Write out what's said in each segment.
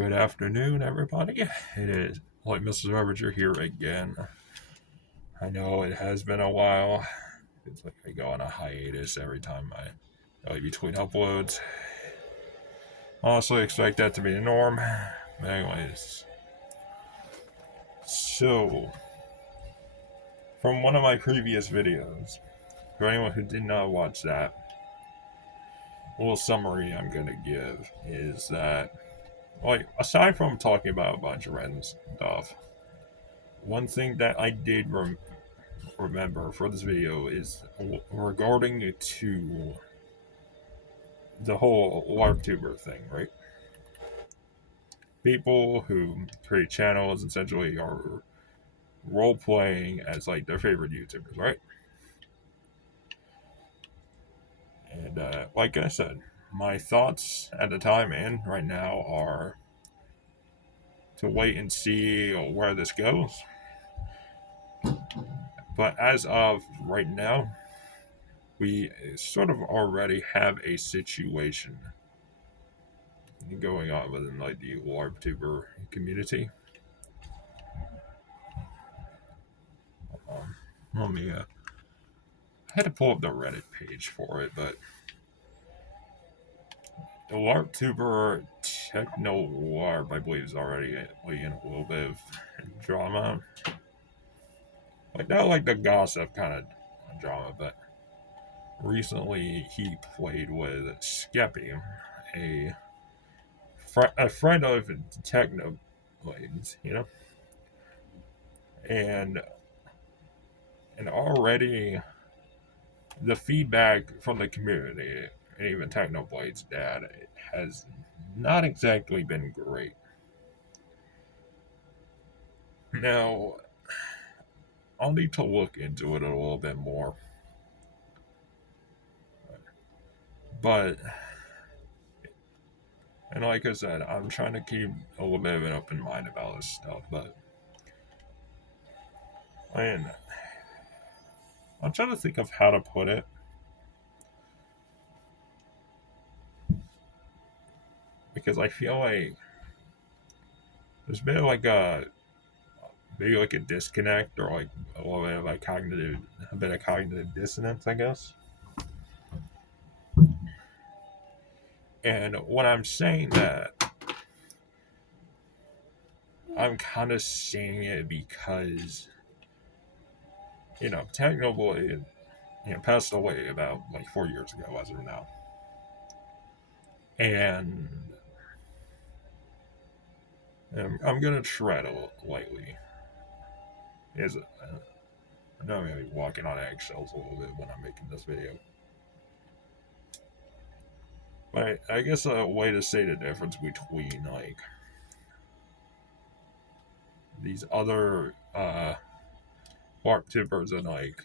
Good afternoon, everybody. It is like Mrs. Ravager here again. I know it has been a while. It's like I go on a hiatus every time I between uploads. Honestly, expect that to be the norm. But anyways, so from one of my previous videos, for anyone who did not watch that, a little summary I'm gonna give is that, like, aside from talking about a bunch of random stuff, one thing that I did remember for this video is regarding to the whole LARP tuber thing, right? People who create channels essentially are role playing as like their favorite YouTubers, right? And like I said, my thoughts at the time and right now are to wait and see where this goes. But as of right now, we sort of already have a situation going on within like the LARP tuber community. Let me. I had to pull up the Reddit page for it, but the LARP tuber Technolarp, I believe, is already like, in a little bit of drama. Like not like the gossip kind of drama, but recently he played with Skeppy, a a friend of Technoblades, and and already the feedback from the community and even Technoblade's dad has not exactly been great. Now, I'll need to look into it a little bit more. But, and like I said, I'm trying to keep a little bit of an open mind about this stuff. But, man, I'm trying to think of how to put it. Because I feel like there's been like maybe like a disconnect or like a little bit of like a bit of cognitive dissonance, I guess. And when I'm saying that, I'm kind of saying it because, Technoblade, passed away about like 4 years ago, as of now. And I'm going to tread a little lightly. I know I'm going to be walking on eggshells a little bit when I'm making this video. But I guess a way to say the difference between, like, these other LARP tippers and, like,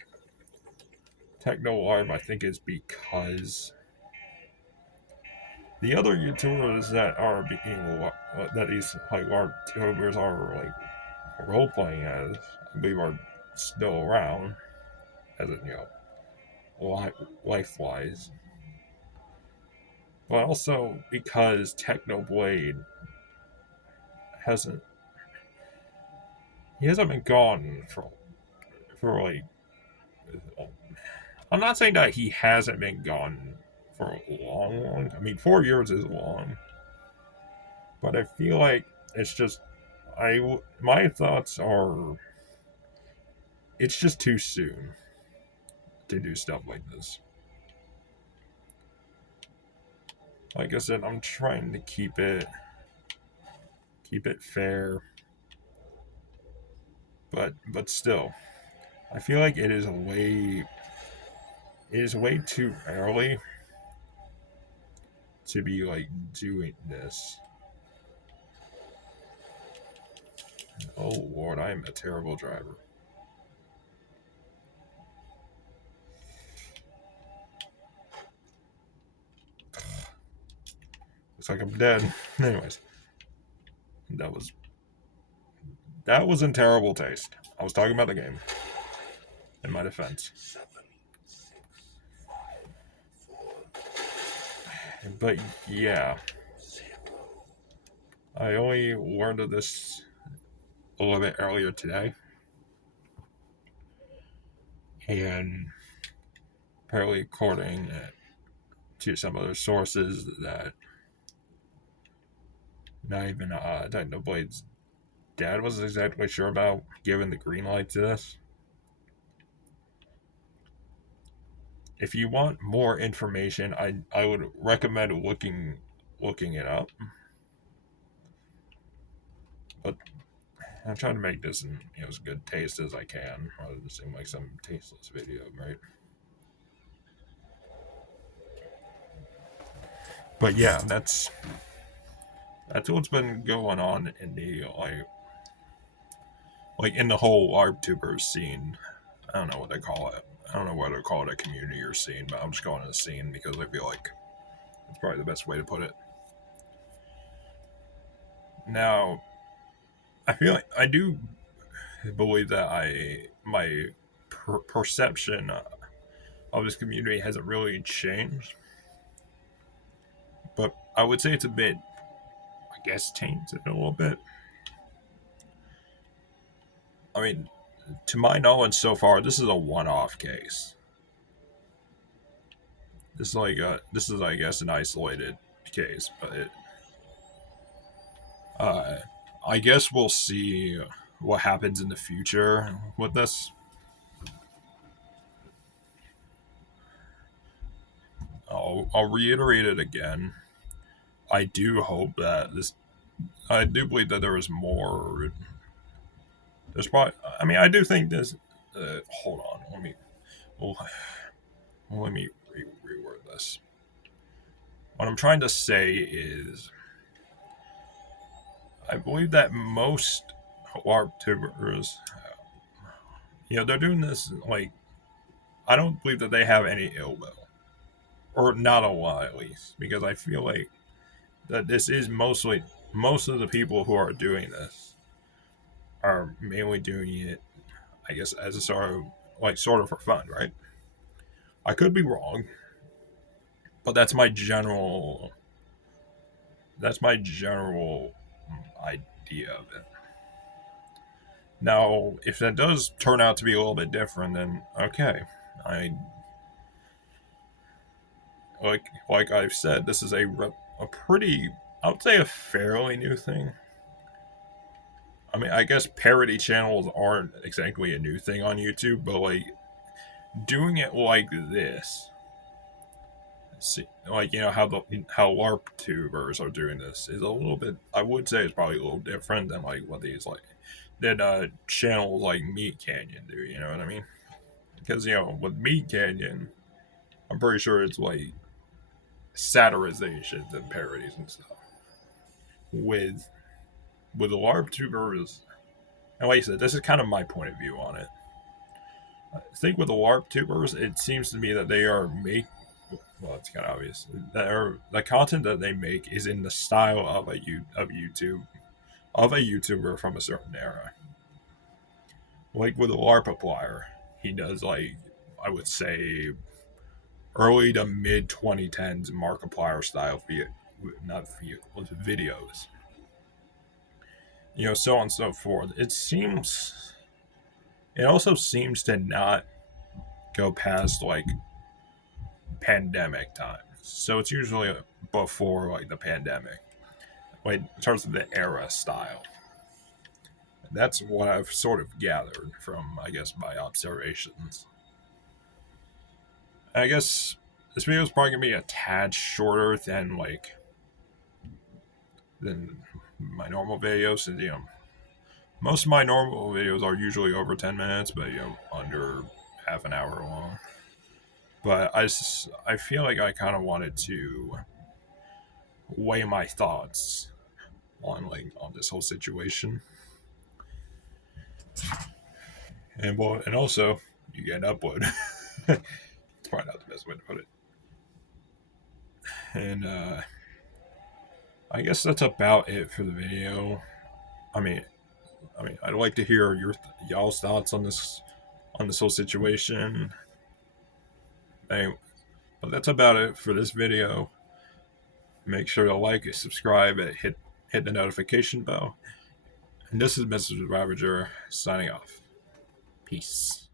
Technolarp, I think is because the other YouTubers that are being that these like LARP tubers are like role playing as, I believe, are still around, as in life wise, but also because Technoblade hasn't he hasn't been gone for like, I'm not saying that he hasn't been gone for a long. I mean, 4 years is long, but I feel like it's just my thoughts are it's just too soon to do stuff like this. Like I said, I'm trying to keep it fair, but still, I feel like it is way too early to be like doing this. Oh Lord, I am a terrible driver. Looks like I'm dead. Anyways, that was that was in terrible taste. I was talking about the game. In my defense, but yeah, I only learned of this a little bit earlier today, and apparently, according to some other sources, that not even Technoblade's dad was exactly sure about giving the green light to this. If you want more information, I would recommend looking it up. But I'm trying to make this in as good taste as I can, rather than seem like some tasteless video, right? But yeah, that's what's been going on in the like in the whole LARP tubers scene. I don't know what they call it. I don't know whether to call it a community or scene, but I'm just calling it a scene because I feel like it's probably the best way to put it. Now, I feel like I do believe that my perception of this community hasn't really changed, but I would say it's a bit, I guess, tainted a little bit. I mean, to my knowledge so far, this is a one-off case. This is, I guess, an isolated case, but uh, I guess we'll see what happens in the future with this. I'll reiterate it again. I do hope that this. I do believe that there is more. There's probably. I mean, I do think this. Hold on. Well, let me reword this. What I'm trying to say is, I believe that most LARP tubers, they're doing this like I don't believe that they have any ill will, or not a lot at least, because I feel like that this is mostly most of the people who are doing this are mainly doing it, I guess, as a sort of for fun, right? I could be wrong, but that's my general idea of it. Now, if that does turn out to be a little bit different, then okay. I like I've said, this is a pretty, I would say, a fairly new thing. I mean, I guess parody channels aren't exactly a new thing on YouTube, but like doing it like this, see, like how LARP tubers are doing this is a little bit. I would say it's probably a little different than like what these like than channels like Meat Canyon do. You know what I mean? Because with Meat Canyon, I'm pretty sure it's like satirizations and parodies and stuff. With the LARP tubers, and like I said, this is kind of my point of view on it. I think with the LARP tubers, it seems to me that they are well, it's kind of obvious that the content that they make is in the style of a YouTuber from a certain era. Like with the LARP applier, he does like I would say early to mid 2010s Markiplier style not vehicles, videos. So on and so forth. It also seems to not go past like pandemic times. So it's usually before like the pandemic, like in terms of the era style. That's what I've sort of gathered from, I guess, my observations. I guess this video is probably gonna be a tad shorter than my normal videos. And, most of my normal videos are usually over 10 minutes, but under half an hour long. But I feel like I kind of wanted to weigh my thoughts on this whole situation, and also you get an upload. It's probably not the best way to put it. And I guess that's about it for the video. I mean, I'd like to hear y'all's thoughts on this whole situation. Anyway, but that's about it for this video. Make sure to like, subscribe, hit hit the notification bell. And this is Mr. Ravager signing off. Peace.